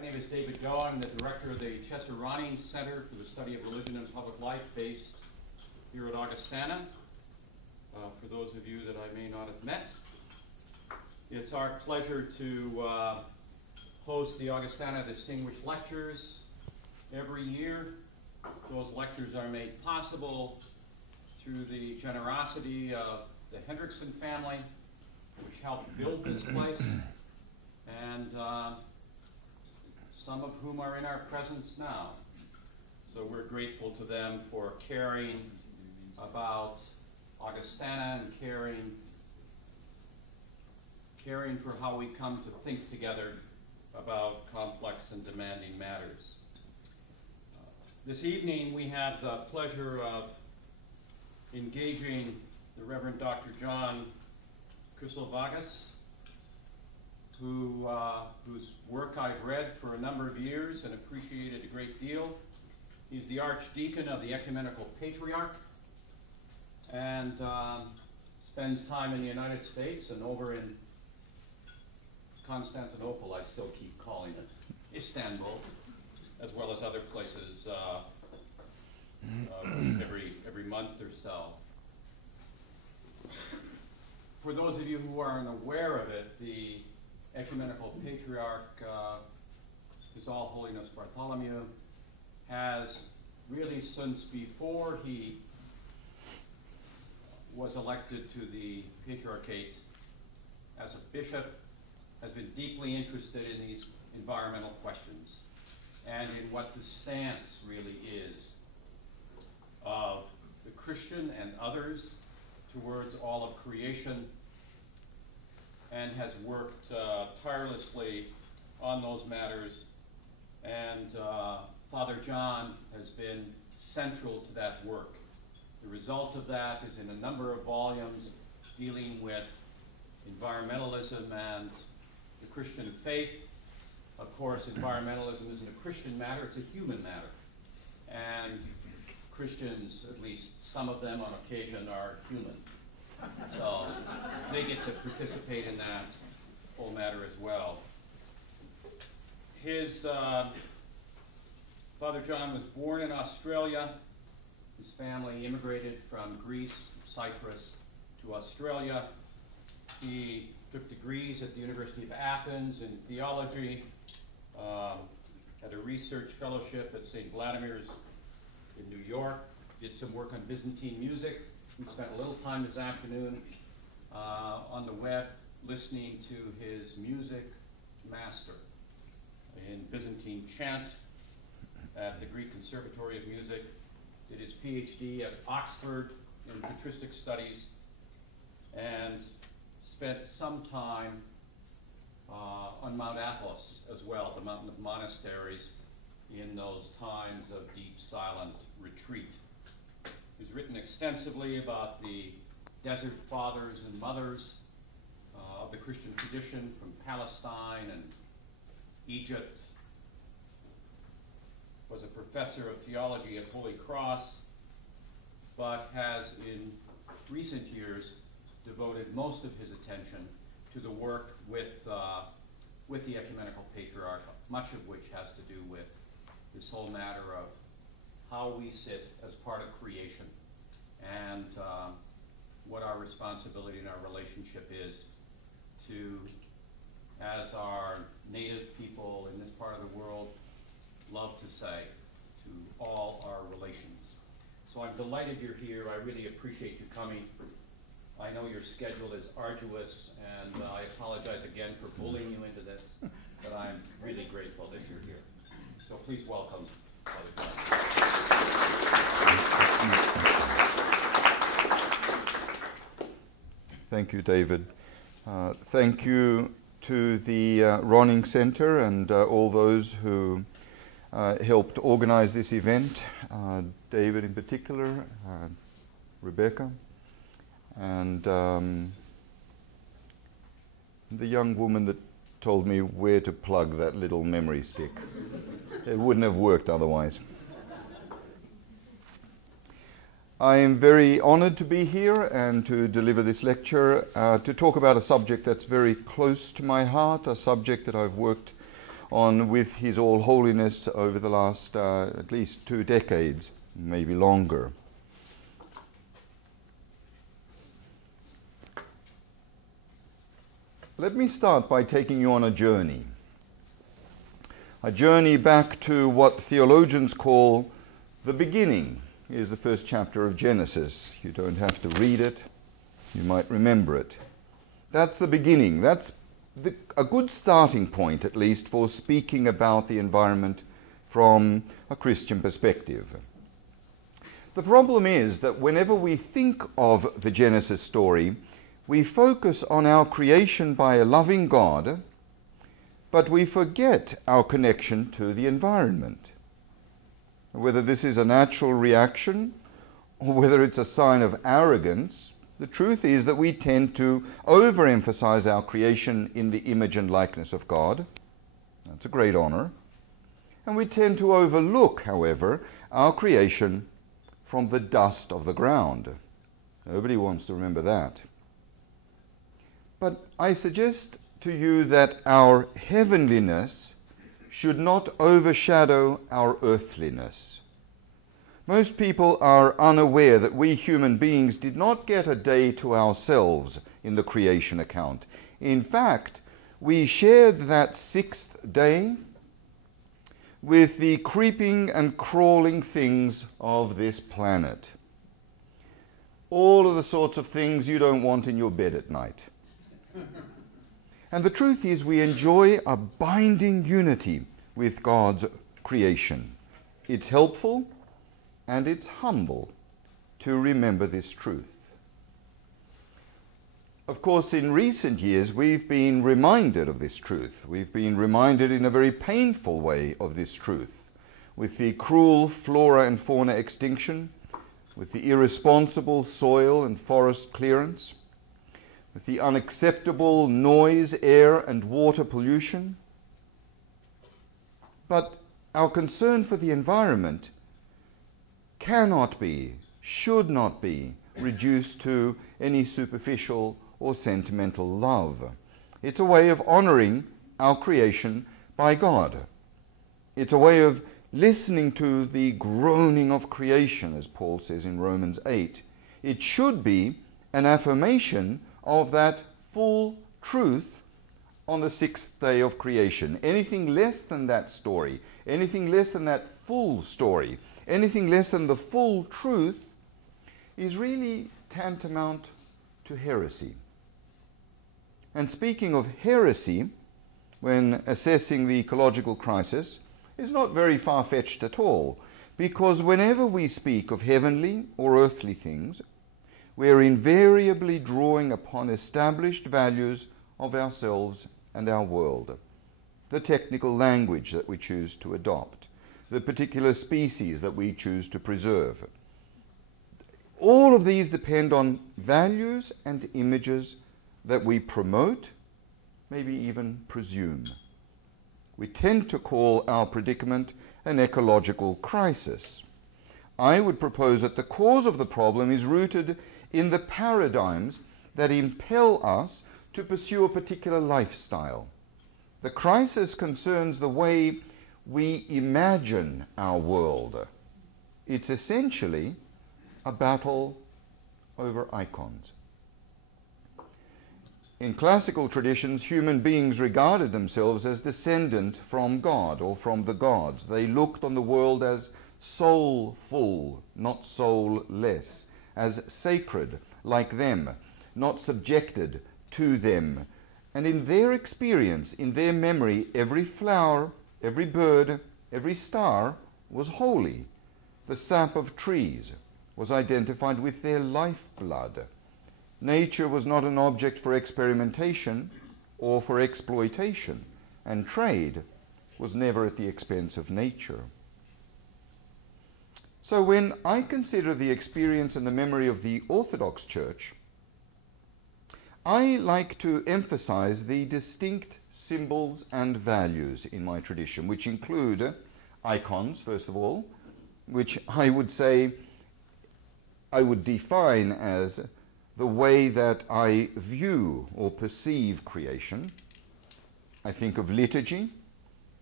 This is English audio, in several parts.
My name is David Goh. I'm the director of the Chryssavgis Center for the Study of Religion and Public Life based here at Augustana. For those of you that I may not have met, it's our pleasure to host the Augustana Distinguished Lectures every year. Those lectures are made possible through the generosity of the Hendrickson family, which helped build this place, and some of whom are in our presence now. So we're grateful to them for caring about Augustana and caring for how we come to think together about complex and demanding matters. This evening we have the pleasure of engaging the Reverend Dr. John Chryssavgis, whose work I've read for a number of years and appreciated a great deal. He's the Archdeacon of the Ecumenical Patriarch and spends time in the United States and over in Constantinople, I still keep calling it, Istanbul, as well as other places every month or so. For those of you who aren't aware of it, the Ecumenical Patriarch, His All Holiness Bartholomew, has really since before he was elected to the Patriarchate as a bishop, has been deeply interested in these environmental questions and in what the stance really is of the Christian and others towards all of creation, and has worked tirelessly on those matters. And Father John has been central to that work. The result of that is in a number of volumes dealing with environmentalism and the Christian faith. Of course, environmentalism isn't a Christian matter, it's a human matter. And Christians, at least some of them on occasion, are human. So they get to participate in that whole matter as well. His Father John was born in Australia. His family immigrated from Greece, Cyprus, to Australia. He took degrees at the University of Athens in theology, had a research fellowship at St. Vladimir's in New York, did some work on Byzantine music. We spent a little time this afternoon on the web listening to his music master in Byzantine chant at the Greek Conservatory of Music, did his PhD at Oxford in patristic studies, and spent some time on Mount Athos as well, the mountain of monasteries, in those times of deep silent retreat. He's written extensively about the desert fathers and mothers of the Christian tradition from Palestine and Egypt. Was a professor of theology at Holy Cross, but has in recent years devoted most of his attention to the work with the Ecumenical Patriarch, much of which has to do with this whole matter of how we sit as part of creation and what our responsibility and our relationship is to, as our native people in this part of the world love to say, to all our relations. So I'm delighted you're here. I really appreciate you coming. I know your schedule is arduous, and I apologize again for bullying you into this, but I'm really grateful that you're here. So please welcome Father John. Thank you, David. Thank you to the Ronning Center and all those who helped organize this event, David in particular, Rebecca, and the young woman that told me where to plug that little memory stick. It wouldn't have worked otherwise. I am very honored to be here and to deliver this lecture, to talk about a subject that's very close to my heart, a subject that I've worked on with His All Holiness over the last at least 2 decades, maybe longer. Let me start by taking you on a journey. A journey back to what theologians call the beginning. Here's the first chapter of Genesis. You don't have to read it. You might remember it. That's the beginning. That's a good starting point, at least, for speaking about the environment from a Christian perspective. The problem is that whenever we think of the Genesis story, we focus on our creation by a loving God, but we forget our connection to the environment. Whether this is a natural reaction or whether it's a sign of arrogance, the truth is that we tend to overemphasize our creation in the image and likeness of God. That's a great honor. And we tend to overlook, however, our creation from the dust of the ground. Nobody wants to remember that. But I suggest to you that our heavenliness should not overshadow our earthliness. Most people are unaware that we human beings did not get a day to ourselves in the creation account. In fact, we shared that 6th day with the creeping and crawling things of this planet. All of the sorts of things you don't want in your bed at night. And the truth is, we enjoy a binding unity with God's creation. It's helpful and it's humble to remember this truth. Of course, in recent years, we've been reminded of this truth. We've been reminded in a very painful way of this truth, with the cruel flora and fauna extinction, with the irresponsible soil and forest clearance, with the unacceptable noise, air and water pollution. But our concern for the environment cannot be, should not be, reduced to any superficial or sentimental love. It's a way of honoring our creation by God. It's a way of listening to the groaning of creation, as Paul says in Romans 8. It should be an affirmation of that full truth on the 6th day of creation. Anything less than that story, anything less than that full story, anything less than the full truth is really tantamount to heresy. And speaking of heresy, when assessing the ecological crisis, is not very far-fetched at all, because whenever we speak of heavenly or earthly things, we are invariably drawing upon established values of ourselves and our world, the technical language that we choose to adopt, the particular species that we choose to preserve. All of these depend on values and images that we promote, maybe even presume. We tend to call our predicament an ecological crisis. I would propose that the cause of the problem is rooted in the paradigms that impel us to pursue a particular lifestyle. The crisis concerns the way we imagine our world. It's essentially a battle over icons. In classical traditions, human beings regarded themselves as descendant from God or from the gods. They looked on the world as soulful, not soulless, as sacred, like them, not subjected to them. And in their experience, in their memory, every flower, every bird, every star was holy. The sap of trees was identified with their lifeblood. Nature was not an object for experimentation or for exploitation, and trade was never at the expense of nature. So when I consider the experience and the memory of the Orthodox Church, I like to emphasize the distinct symbols and values in my tradition, which include icons, first of all, which I would say I would define as the way that I view or perceive creation. I think of liturgy,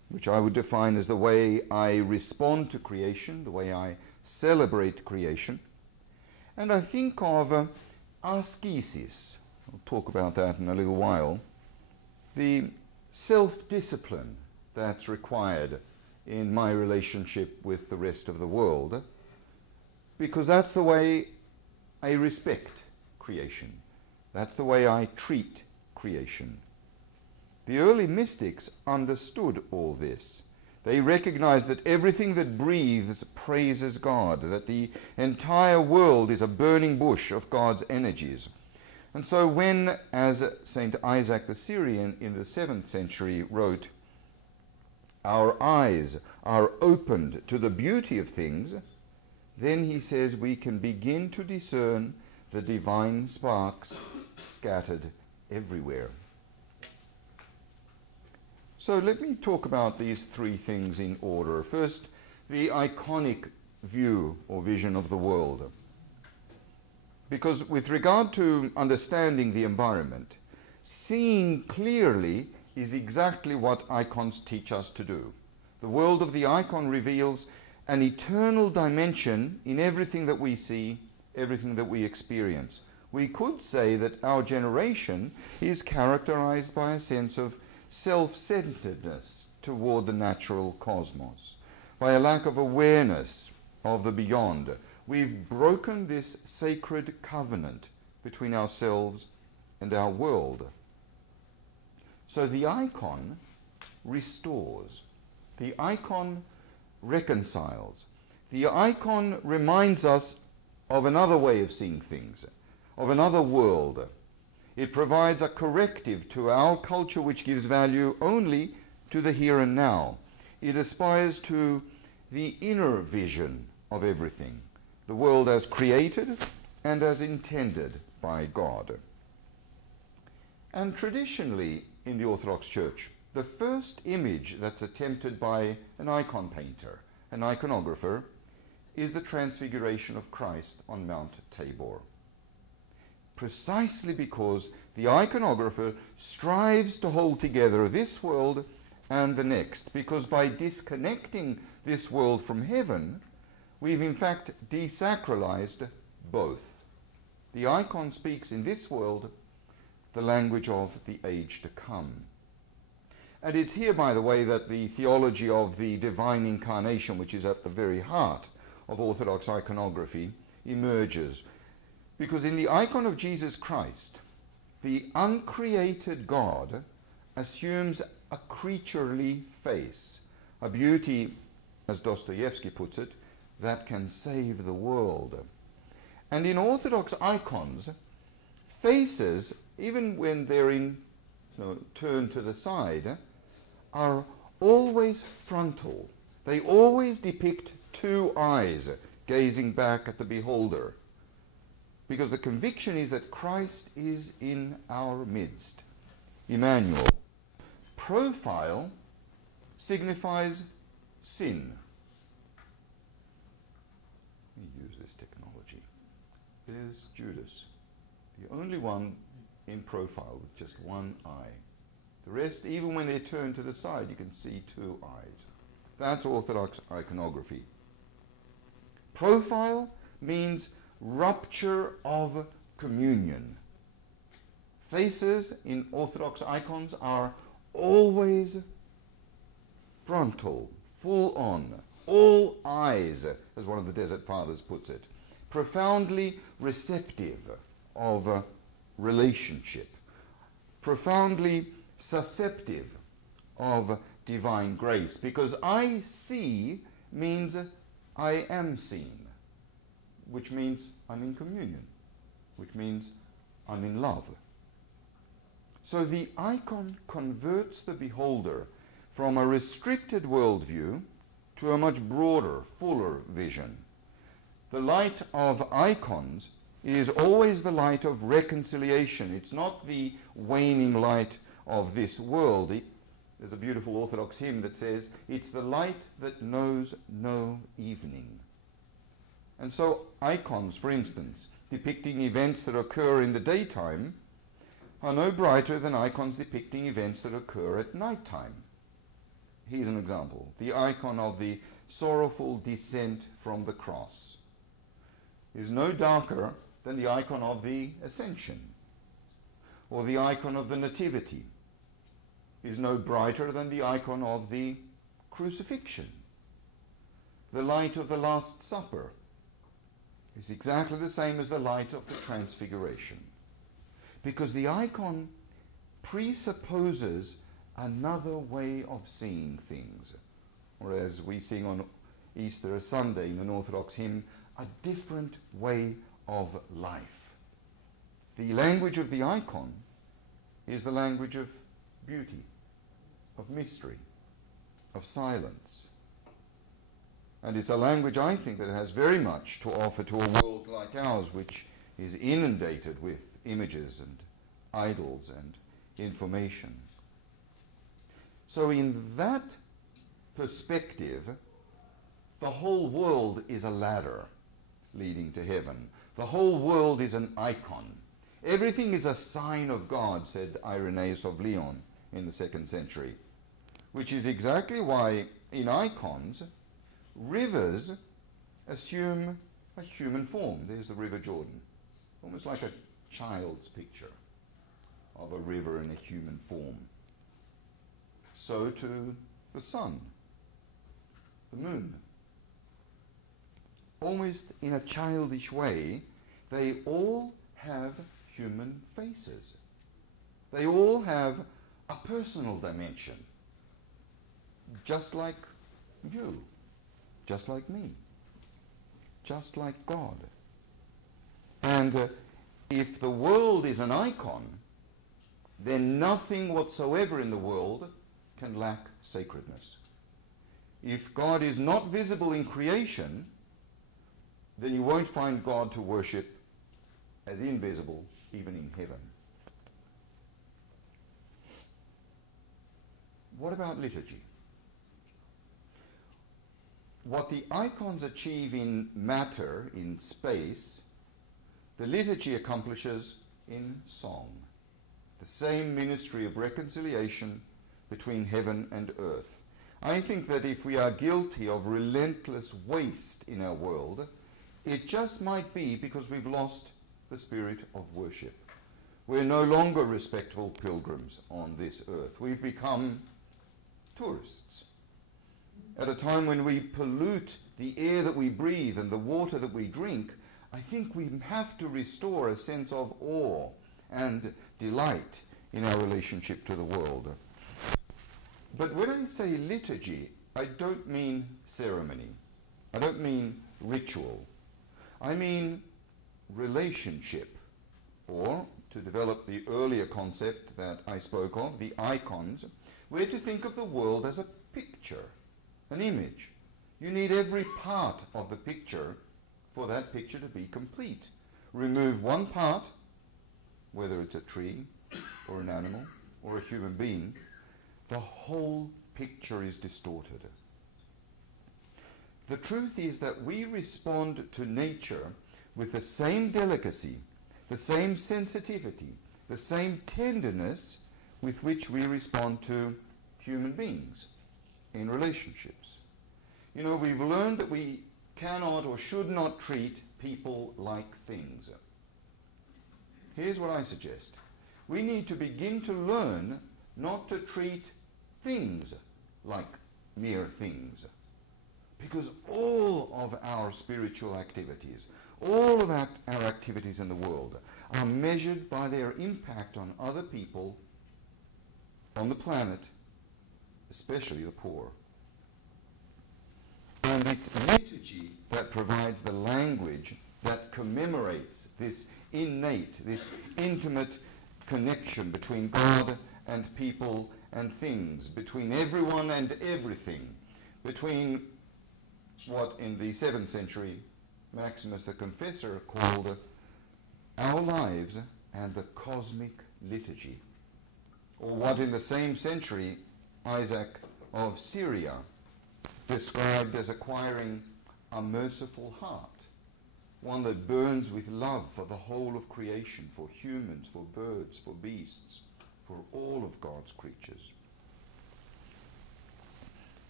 which I would define as the way I respond to creation, the way I celebrate creation. And I think of Ascesis. I'll talk about that in a little while. The self-discipline that's required in my relationship with the rest of the world, because that's the way I respect creation. That's the way I treat creation. The early mystics understood all this. They recognized that everything that breathes praises God, that the entire world is a burning bush of God's energies. And so when, as St. Isaac the Syrian in the 7th century wrote, our eyes are opened to the beauty of things, then he says we can begin to discern the divine sparks scattered everywhere. So let me talk about these three things in order. First, the iconic view or vision of the world. Because with regard to understanding the environment, seeing clearly is exactly what icons teach us to do. The world of the icon reveals an eternal dimension in everything that we see, everything that we experience. We could say that our generation is characterized by a sense of self-centeredness toward the natural cosmos, by a lack of awareness of the beyond. We've broken this sacred covenant between ourselves and our world. So the icon restores. The icon reconciles. The icon reminds us of another way of seeing things, of another world. It provides a corrective to our culture which gives value only to the here and now. It aspires to the inner vision of everything, the world as created and as intended by God. And traditionally in the Orthodox Church, the first image that's attempted by an icon painter, an iconographer, is the Transfiguration of Christ on Mount Tabor. Precisely because the iconographer strives to hold together this world and the next, because by disconnecting this world from heaven, we've in fact desacralized both. The icon speaks in this world the language of the age to come. And it's here, by the way, that the theology of the divine incarnation, which is at the very heart of Orthodox iconography, emerges. Because in the icon of Jesus Christ, the uncreated God assumes a creaturely face, a beauty, as Dostoevsky puts it, that can save the world. And in Orthodox icons, faces, even when they're turned to the side, are always frontal. They always depict two eyes gazing back at the beholder, because the conviction is that Christ is in our midst. Emmanuel. Profile signifies sin. Let me use this technology. There's Judas, the only one in profile with just one eye. The rest, even when they're turned to the side, you can see two eyes. That's Orthodox iconography. Profile means rupture of communion. Faces in Orthodox icons are always frontal, full on, all eyes, as one of the Desert Fathers puts it, profoundly receptive of relationship, profoundly susceptive of divine grace, because I see means I am seen, which means I'm in communion, which means I'm in love. So the icon converts the beholder from a restricted worldview to a much broader, fuller vision. The light of icons is always the light of reconciliation. It's not the waning light of this world. There's a beautiful Orthodox hymn that says, it's the light that knows no evening. And so icons, for instance, depicting events that occur in the daytime are no brighter than icons depicting events that occur at nighttime. here's an example. The icon of the sorrowful descent from the cross is no darker than the icon of the Ascension, or the icon of the Nativity is no brighter than the icon of the Crucifixion. The light of the Last Supper is exactly the same as the light of the Transfiguration, because the icon presupposes another way of seeing things, or as we sing on Easter Sunday in an Orthodox hymn, a different way of life. The language of the icon is the language of beauty, of mystery, of silence. And it's a language, I think, that has very much to offer to a world like ours, which is inundated with images and idols and information. So in that perspective, the whole world is a ladder leading to heaven. The whole world is an icon. Everything is a sign of God, said Irenaeus of Lyon in the 2nd century, which is exactly why in icons, rivers assume a human form. There's the River Jordan, almost like a child's picture of a river in a human form. So to the sun, the moon. Almost in a childish way, they all have human faces. They all have a personal dimension, just like you, just like me, just like God. And if the world is an icon, then nothing whatsoever in the world can lack sacredness. If God is not visible in creation, then you won't find God to worship as invisible even in heaven. What about liturgy? What the icons achieve in matter, in space, the liturgy accomplishes in song. The same ministry of reconciliation between heaven and earth. I think that if we are guilty of relentless waste in our world, it just might be because we've lost the spirit of worship. We're no longer respectful pilgrims on this earth. We've become tourists. At a time when we pollute the air that we breathe and the water that we drink, I think we have to restore a sense of awe and delight in our relationship to the world. But when I say liturgy, I don't mean ceremony. I don't mean ritual. I mean relationship, or, to develop the earlier concept that I spoke of, the icons, we're to think of the world as a picture, an image. You need every part of the picture for that picture to be complete. Remove one part, whether it's a tree or an animal or a human being, the whole picture is distorted. The truth is that we respond to nature with the same delicacy, the same sensitivity, the same tenderness with which we respond to human beings in relationships. You know, we've learned that we cannot or should not treat people like things. Here's what I suggest. We need to begin to learn not to treat things like mere things. Because all of our spiritual activities, all of our activities in the world are measured by their impact on other people, on the planet, especially the poor. And it's liturgy that provides the language that commemorates this innate, this intimate connection between God and people and things, between everyone and everything, between what in the 7th century Maximus the Confessor called our lives and the cosmic liturgy, or what in the same century Isaac of Syria described as acquiring a merciful heart, one that burns with love for the whole of creation, for humans, for birds, for beasts, for all of God's creatures.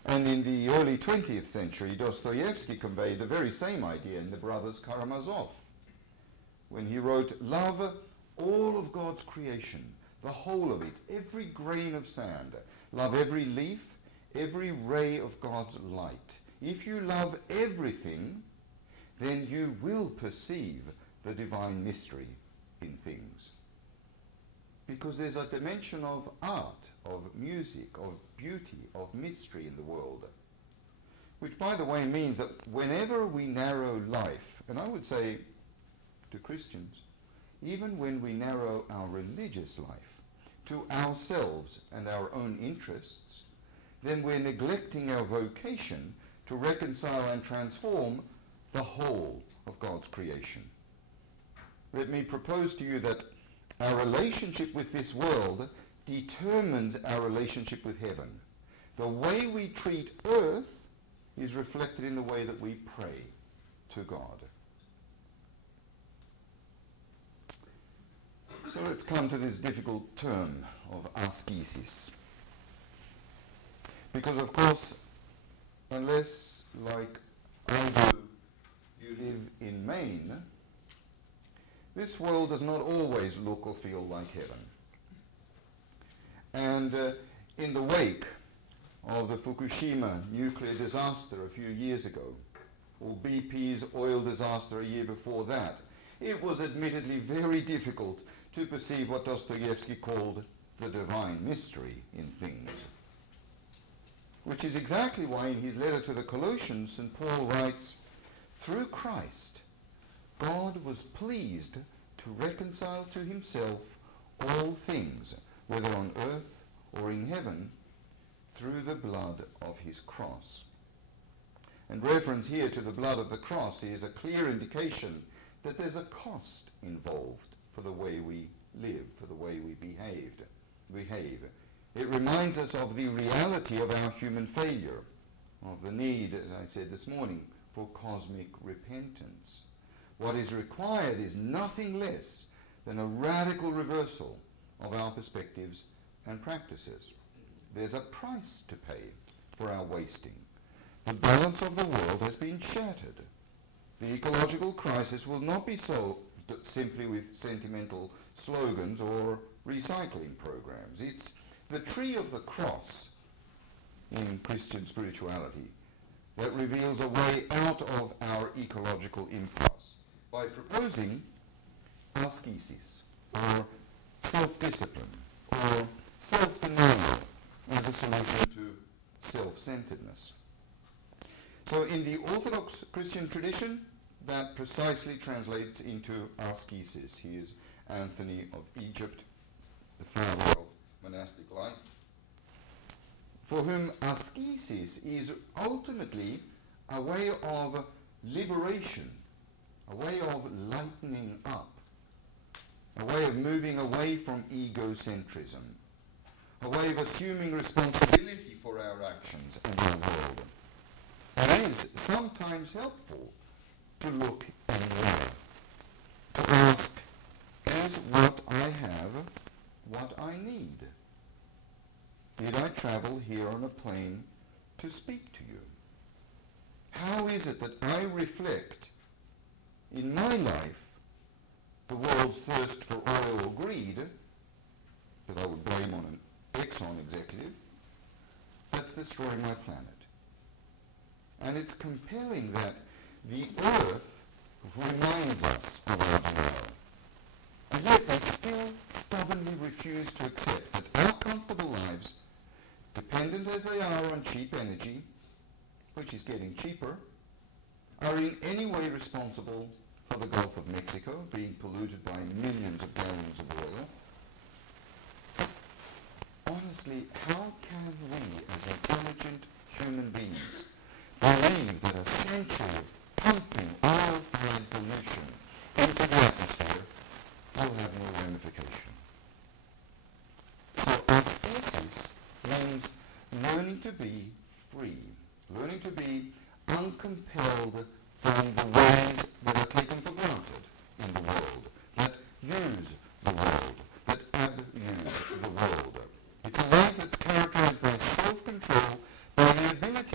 And in the early 20th century, Dostoevsky conveyed the very same idea in The Brothers Karamazov, when he wrote, "Love all of God's creation, the whole of it, every grain of sand. Love every leaf, every ray of God's light. If you love everything, then you will perceive the divine mystery in things." Because there's a dimension of art, of music, of beauty, of mystery in the world, which, by the way, means that whenever we narrow life, and I would say to Christians, even when we narrow our religious life to ourselves and our own interests, then we're neglecting our vocation to reconcile and transform the whole of God's creation. Let me propose to you that our relationship with this world determines our relationship with heaven. The way we treat earth is reflected in the way that we pray to God. So let's come to this difficult term of ascesis. Because, of course, unless, like I do, you live in Maine, this world does not always look or feel like heaven. And in the wake of the Fukushima nuclear disaster a few years ago, or BP's oil disaster a year before that, it was admittedly very difficult to perceive what Dostoevsky called the divine mystery in things. Which is exactly why in his letter to the Colossians, St. Paul writes, "Through Christ, God was pleased to reconcile to himself all things, whether on earth or in heaven, through the blood of his cross." And reference here to the blood of the cross is a clear indication that there's a cost involved for the way we live, for the way we behave. It reminds us of the reality of our human failure, of the need, as I said this morning, for cosmic repentance. What is required is nothing less than a radical reversal of our perspectives and practices. There's a price to pay for our wasting. The balance of the world has been shattered. The ecological crisis will not be solved simply with sentimental slogans or recycling programs. It's the tree of the cross in Christian spirituality that reveals a way out of our ecological impasse by proposing ascesis, or self-discipline, or self-denial as a solution to self-centeredness. So in the Orthodox Christian tradition, that precisely translates into ascesis. He is Anthony of Egypt, the father of monastic life, for whom ascesis is ultimately a way of liberation, a way of lightening up, a way of moving away from egocentrism, a way of assuming responsibility for our actions and our world. It is sometimes helpful to look inward, to ask, is what I have what I need? Did I travel here on a plane to speak to you? How is it that I reflect in my life the world's thirst for oil or greed that I would blame on an Exxon executive that's destroying my planet? And it's compelling that the earth reminds us of our dilemma. And yet they still stubbornly refuse to accept that our comfortable lives, dependent as they are on cheap energy, which is getting cheaper, are in any way responsible for the Gulf of Mexico being polluted by millions of gallons of oil. Honestly, how can we, as intelligent human beings, believe that a century of pumping oil-fired pollution into the atmosphere will have no ramification? So ascesis means learning to be free, learning to be uncompelled from the ways that are taken for granted in the world, that use the world, that abuse the world. It's a life that's characterized by self-control, by the ability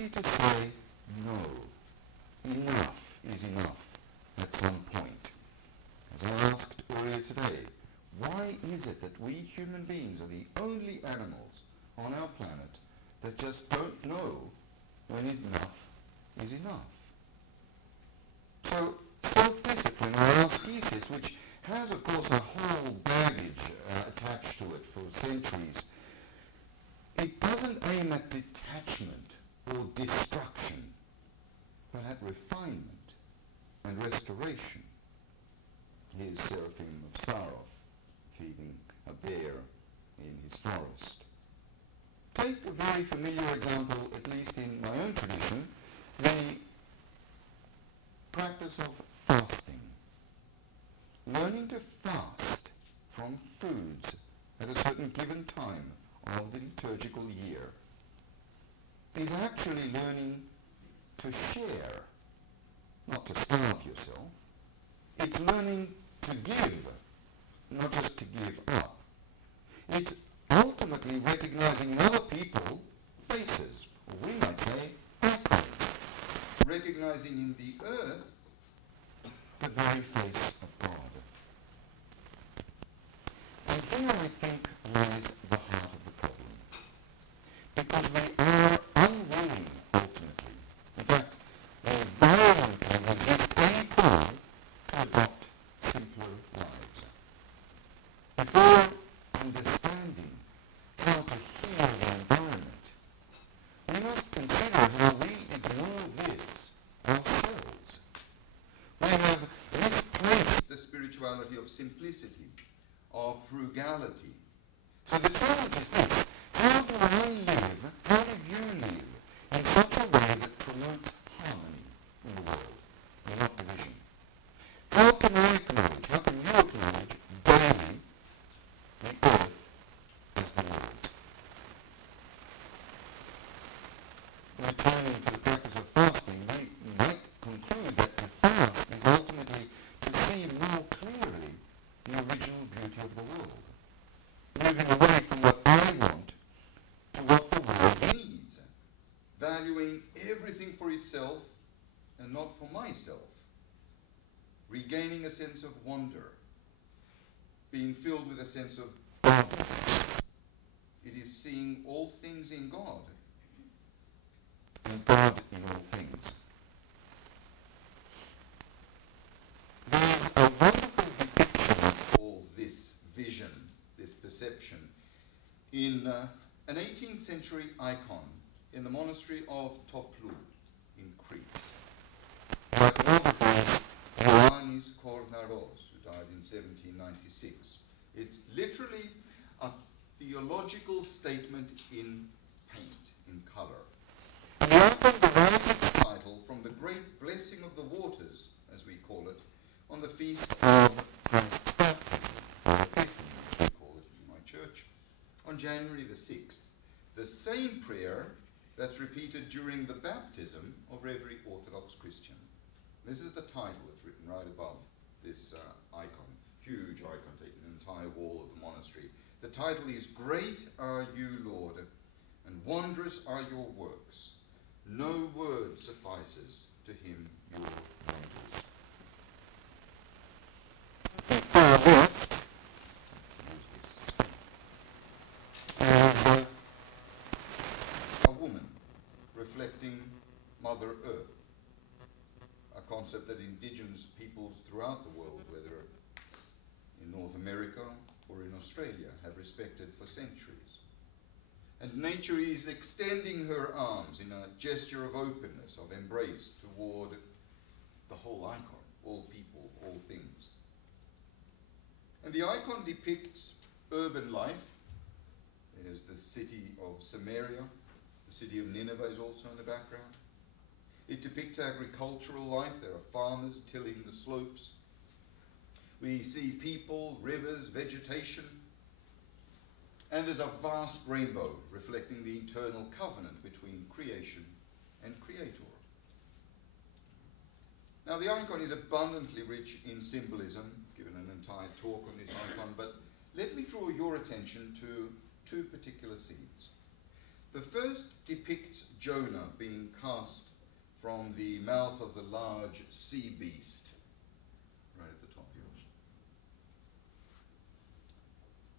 is it that we human beings are the only animals on our planet that just don't know when enough is enough? So self-discipline, or ascesis, which has of course a whole baggage attached to it for centuries, it doesn't aim at detachment or destruction, but at refinement and restoration. Here's Seraphim of Sarov feeding a bear in his forest. Take a very familiar example, at least in my own tradition, the practice of fasting. Learning to fast from foods at a certain given time of the liturgical year is actually learning to share, not to starve yourself. It's learning to give, not just to give up. It's ultimately recognizing in other people faces, or we might say icons. Recognizing in the earth the very face of God. And here I think lies the heart of the problem. Because we are unwilling, ultimately, in fact, we violently resist any call to adopt simpler lives. Before understanding how to heal the environment, we must consider how we ignore this ourselves. We have misplaced the spirituality of simplicity, of frugality. So the challenge is this: how do I live, how do you live, in such a way that promotes harmony in the world, and not division? How can I acknowledge, how can you acknowledge daily the earth as the Lord's? Returning to the practice of fasting, we might conclude that to fast is ultimately to see more clearly the original beauty of the world, moving away from what I want to what the world needs, valuing everything for itself and not for myself, regaining a sense of wonder, being filled with a sense of godliness. It is seeing all things in God, and God in all things. There's a wonderful depiction of all this vision, this perception, in an 18th century icon in the monastery of Toplu in Crete. The iconographer is Ioannis Kornaros, who died in 1796. It's literally a theological statement in paint, in color. And the icon derives its title from the great blessing of the waters, as we call it, on the feast of Christ's baptism, or Epiphany, as we call it in my church, on January the 6th. The same prayer that's repeated during the baptism of every Orthodox Christian. This is the title. It's written right above this icon, huge icon taking an entire wall of the monastery. The title is, "Great are you, Lord, and wondrous are your works. No word suffices to him your wonders." Far left is a woman reflecting Mother Earth, a concept that indigenous peoples throughout the world, whether in North America or in Australia, have respected for centuries. And nature is extending her arms in a gesture of openness, of embrace toward the whole icon, all people, all things. And the icon depicts urban life. There's the city of Samaria. The city of Nineveh is also in the background. It depicts agricultural life. There are farmers tilling the slopes. We see people, rivers, vegetation. And there's a vast rainbow reflecting the eternal covenant between creation and Creator. Now, the icon is abundantly rich in symbolism. I've given an entire talk on this icon, but let me draw your attention to two particular scenes. The first depicts Jonah being cast from the mouth of the large sea beast, right at the top here.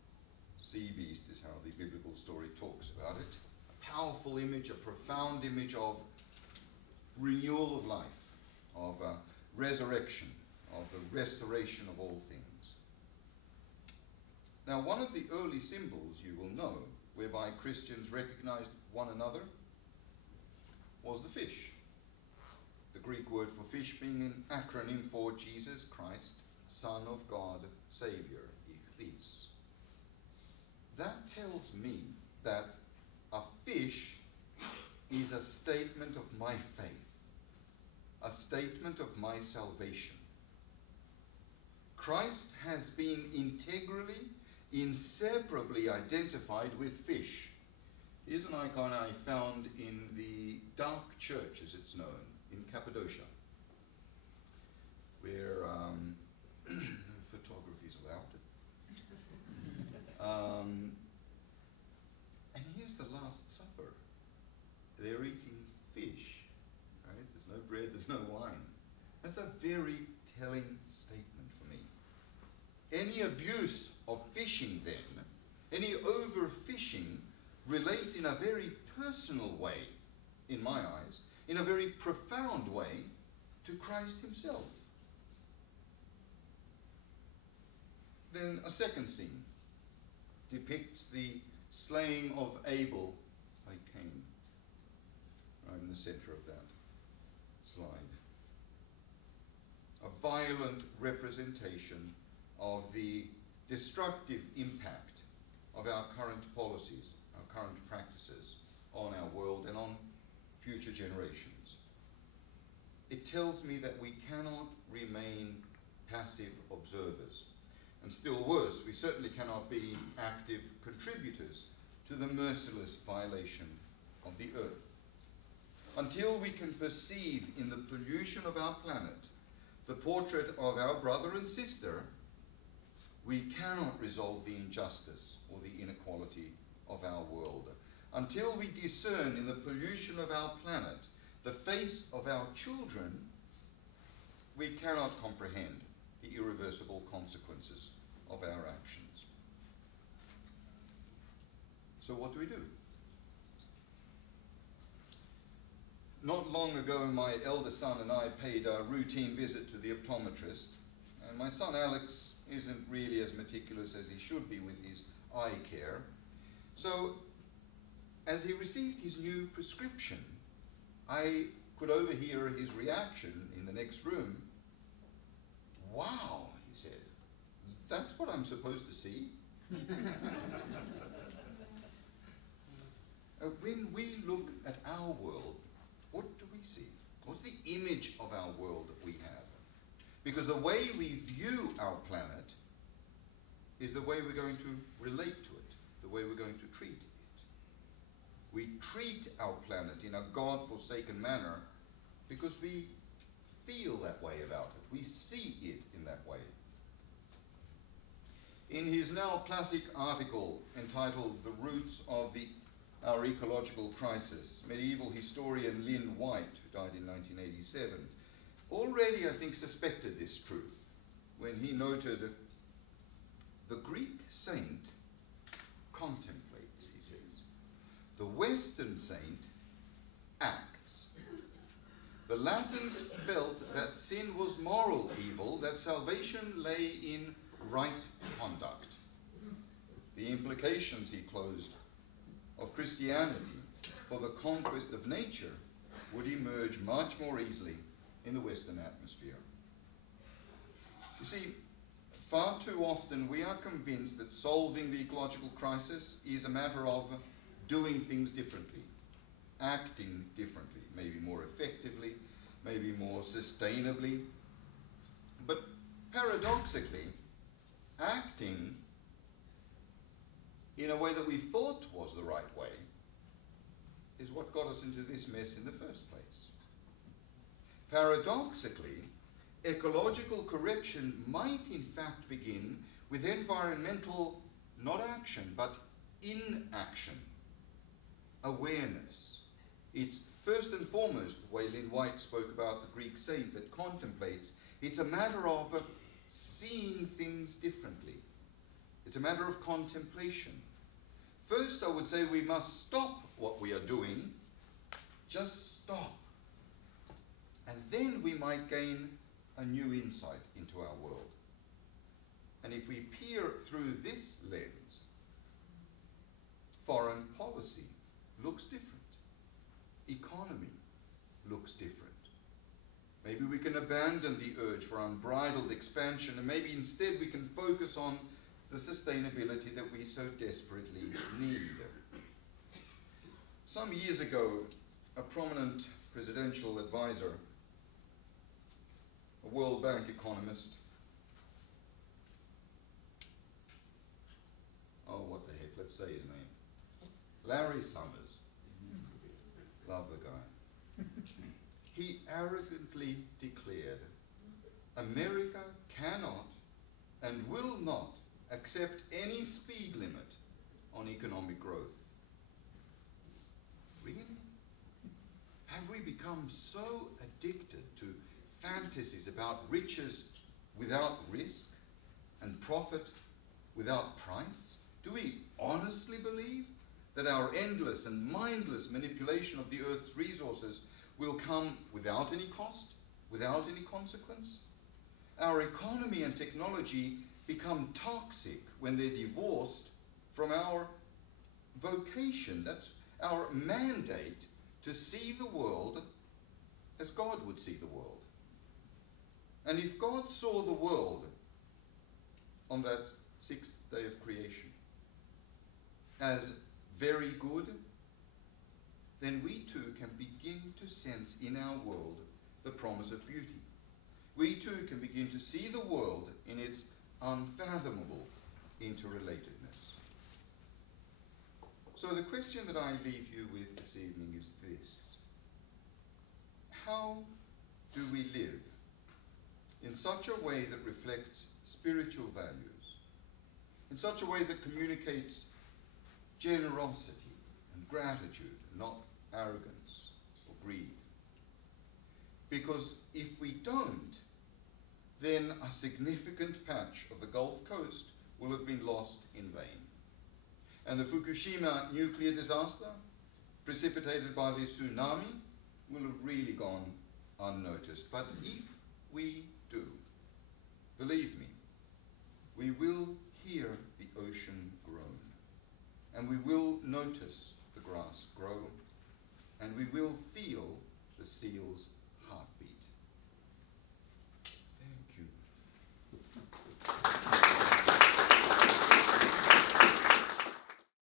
sea beast is how the biblical story talks about it. A powerful image, a profound image of renewal of life, of resurrection, of the restoration of all things. Now, one of the early symbols, you will know, whereby Christians recognized one another was the fish. The Greek word for fish being an acronym for Jesus Christ, Son of God, Savior, Ichthys. That tells me that a fish is a statement of my faith, a statement of my salvation. Christ has been integrally, inseparably identified with fish. Here's an icon I found in the Dark Church, as it's known, in Cappadocia, where photography is allowed. And here's the Last Supper. They're eating fish, right? There's no bread, there's no wine. That's a very telling statement for me. Any abuse of fishing then, any overfishing, relates in a very personal way, in my eyes, in a very profound way, to Christ himself. Then a second scene depicts the slaying of Abel by Cain, right in the center of that slide. A violent representation of the destructive impact of our current policies, our current practices on our world and on future generations. It tells me that we cannot remain passive observers. And still worse, we certainly cannot be active contributors to the merciless violation of the earth. Until we can perceive in the pollution of our planet the portrait of our brother and sister, we cannot resolve the injustice or the inequality of our world. Until we discern in the pollution of our planet the face of our children, we cannot comprehend the irreversible consequences of our actions. So what do we do? Not long ago, my elder son and I paid a routine visit to the optometrist, and my son Alex isn't really as meticulous as he should be with his eye care. So, as he received his new prescription, I could overhear his reaction in the next room. "Wow," he said, "that's what I'm supposed to see." When we look at our world, what do we see? What's the image of our world that we have? Because the way we view our planet is the way we're going to relate to it, the way we're going to treat it. We treat our planet in a God-forsaken manner because we feel that way about it. We see it in that way. In his now classic article entitled "The Roots of Our Ecological Crisis," medieval historian Lynn White, who died in 1987, already, I think, suspected this truth when he noted, "The Greek saint contemplates," he says. "The Western saint acts. The Latins felt that sin was moral evil, that salvation lay in right conduct. The implications," he closed, "of Christianity for the conquest of nature would emerge much more easily in the Western atmosphere." You see, far too often we are convinced that solving the ecological crisis is a matter of doing things differently, acting differently, maybe more effectively, maybe more sustainably. But paradoxically, acting in a way that we thought was the right way is what got us into this mess in the first place. Paradoxically, ecological correction might in fact begin with environmental, not action, but inaction, awareness. It's first and foremost, the way Lynn White spoke about the Greek saint that contemplates, it's a matter of seeing things differently. It It's a matter of contemplation. First, I would say we must stop what we are doing. Just stop. And then we might gain a new insight into our world. And if we peer through this lens, foreign policy looks different. Economy looks different. Maybe we can abandon the urge for unbridled expansion, and maybe instead we can focus on the sustainability that we so desperately need. Some years ago, a prominent presidential advisor, a World Bank economist, oh, what the heck, let's say his name, Larry Summers, love the guy, he arrogantly declared, America cannot and will not accept any speed limit on economic growth. Really? Have we become so addicted to fantasies about riches without risk and profit without price? Do we honestly believe that our endless and mindless manipulation of the Earth's resources will come without any cost, without any consequence? Our economy and technology become toxic when they're divorced from our vocation. That's our mandate to see the world as God would see the world. And if God saw the world on that sixth day of creation as very good, then we too can begin to sense in our world the promise of beauty. We too can begin to see the world in its unfathomable interrelatedness. So the question that I leave you with this evening is this: how do we live in such a way that reflects spiritual values, in such a way that communicates generosity and gratitude, not arrogance or greed? Because if we don't, then a significant patch of the Gulf Coast will have been lost in vain. And the Fukushima nuclear disaster, precipitated by the tsunami, will have really gone unnoticed. But if we do, believe me, we will hear the ocean groan, and we will notice the grass grow, and we will feel the seals